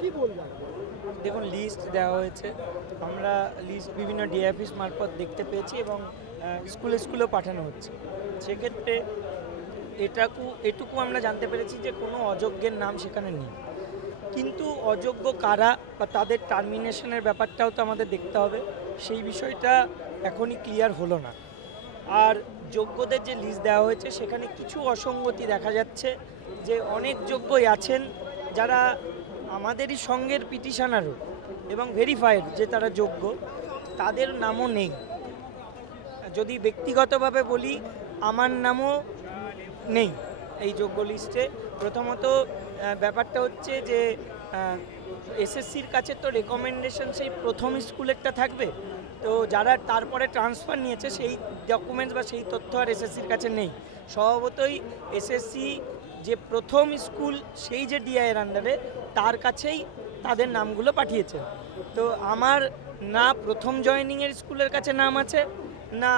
কি বলবেন দেখুন লিস্ট দেওয়া হয়েছে। আমরা লিস্ট বিভিন্ন ডিএফিস মারফত দেখতে পেয়েছি এবং স্কুলে স্কুলেও পাঠানো হচ্ছে। সেক্ষেত্রে এটাকু, এটুকু আমরা জানতে পেরেছি যে কোনো অযোগ্যের নাম সেখানে নেই। কিন্তু অযোগ্য কারা বা তাদের টার্মিনেশনের ব্যাপারটাও তো আমাদের দেখতে হবে। সেই বিষয়টা এখনই ক্লিয়ার হলো না। আর যোগ্যদের যে লিস্ট দেওয়া হয়েছে, সেখানে কিছু অসঙ্গতি দেখা যাচ্ছে যে অনেক যোগ্যই আছেন যারা আমাদেরই সঙ্গের পিটিশনারও এবং ভেরিফাইড যে তারা যোগ্য, তাদের নামও নেই। যদি ব্যক্তিগতভাবে বলি, আমার নামও নেই এই যোগ্য লিস্টে। প্রথমত ব্যাপারটা হচ্ছে যে এসএসসির কাছে তো রেকমেন্ডেশন সেই প্রথম স্কুলেরটা থাকবে। তো যারা তারপরে ট্রান্সফার নিয়েছে, সেই ডকুমেন্টস বা সেই তথ্য আর এসএসসির কাছে নেই। স্বভাবতই এসএসসি যে প্রথম স্কুল সেই যে ডিআইয়ের আন্ডারে তার কাছেই তাদের নামগুলো পাঠিয়েছে। তো আমার না প্রথম জয়েনিংয়ের স্কুলের কাছে নাম আছে, না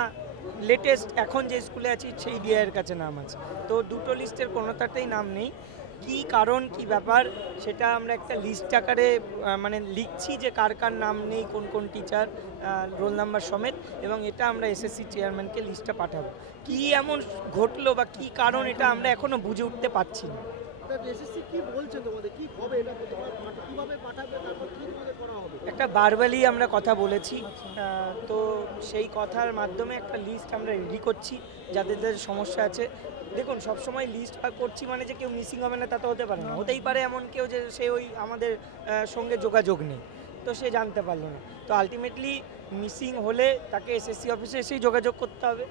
লেটেস্ট এখন যে স্কুলে আছি, সেই ডিআইয়ের কাছে নাম আছে। তো দুটো লিস্টের কোনোটাতেই নাম নেই। কি কারণ কি ব্যাপার সেটা আমরা একটা লিস্ট আকারে মানে লিখছি যে কার কার নাম নেই কোন কোন টিচার রোল নাম্বার সমেত এবং এটা আমরা এসএসসি চেয়ারম্যানকে লিস্টটা পাঠাবো। কি এমন ঘটলো বা কি কারণ এটা আমরা এখনও বুঝে উঠতে পারছি না। একটা বারবালি আমরা কথা বলেছি। তো সেই কথার মাধ্যমে একটা লিস্ট আমরা রেডি করছি, যাদের সমস্যা আছে। দেখুন, সবসময় লিস্ট করছি মানে যে কেউ মিসিং হবে না, তা তো হতে পারে না। হতেই পারে এমন কেউ যে সে ওই আমাদের সঙ্গে যোগাযোগ নেই। তো সে জানতে পারল না। তো আলটিমেটলি মিসিং হলে তাকে এসএসসি অফিসে এসেই যোগাযোগ করতে হবে।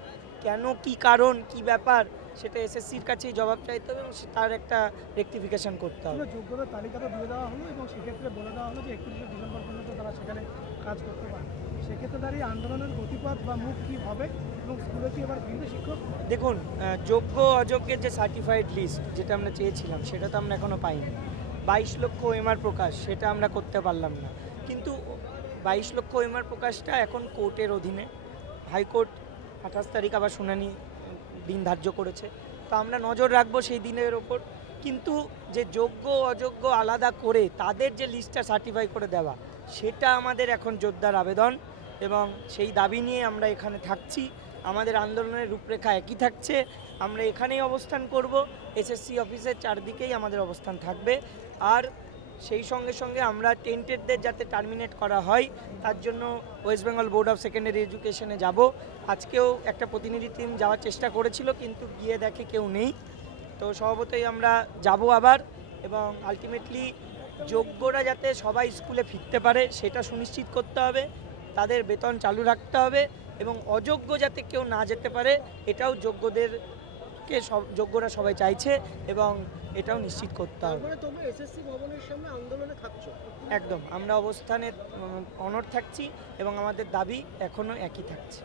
কেন, কি কারণ, কি ব্যাপার? সেটা এসএসসির কাছেই জবাব চাইতে হবে এবং তার একটা রেকটিফিকেশন করতে হবে। যোগ্যতার তালিকাটা দিয়ে দেওয়া হলো এবং সেক্ষেত্রে বলে দেওয়া হলো যে একত্রিশে ডিসেম্বর পর্যন্ত তারা সেখানে কাজ করতে পারে সেক্ষেত্রে দাঁড়িয়ে আন্দোলনের গতিপথ বা মুখ কী হবে এবং স্কুলে কি এবার গৃহ শিক্ষক? দেখুন যোগ্য অযোগ্যের যে সার্টিফাইড লিস্ট যেটা আমরা চেয়েছিলাম সেটা তো আমরা এখনও পাইনি। বাইশ লক্ষ এমআর প্রকাশ সেটা আমরা করতে পারলাম না। কিন্তু বাইশ লক্ষ এমআর প্রকাশটা এখন কোর্টের অধীনে। হাইকোর্ট আঠাশ তারিখ আবার শুনানি দিন ধার্য করেছে। তো আমরা নজর রাখব সেই দিনের ওপর। কিন্তু যে যোগ্য, অযোগ্য আলাদা করে তাদের যে লিস্টটা সার্টিফাই করে দেওয়া, সেটা আমাদের এখন জোরদার আবেদন এবং সেই দাবি নিয়ে আমরা এখানে থাকছি। আমাদের আন্দোলনের রূপরেখা একই থাকছে। আমরা এখানেই অবস্থান করব। এসএসসি অফিসের চারদিকেই আমাদের অবস্থান থাকবে। আর সেই সঙ্গে সঙ্গে আমরা টেন্টেডদের যাতে টার্মিনেট করা হয়, তার জন্য West Bengal Board of Secondary এডুকেশনে যাব। আজকেও একটা প্রতিনিধি টিম যাওয়ার চেষ্টা করেছিল, কিন্তু গিয়ে দেখে কেউ নেই। তো স্বভাবতই আমরা যাব আবার এবং আলটিমেটলি যোগ্যরা যাতে সবাই স্কুলে ফিরতে পারে, সেটা সুনিশ্চিত করতে হবে। তাদের বেতন চালু রাখতে হবে এবং অযোগ্য যাতে কেউ না যেতে পারে, এটাও যোগ্যদেরকে সব, যোগ্যরা সবাই চাইছে এবং এটাও নিশ্চিত করতে হবে। তোমরা এসএসসি ভবনের সামনে আন্দোলনে থাকছো? একদম আমরা অবস্থানে অনর থাকছি এবং আমাদের দাবি এখনও একই থাকছে।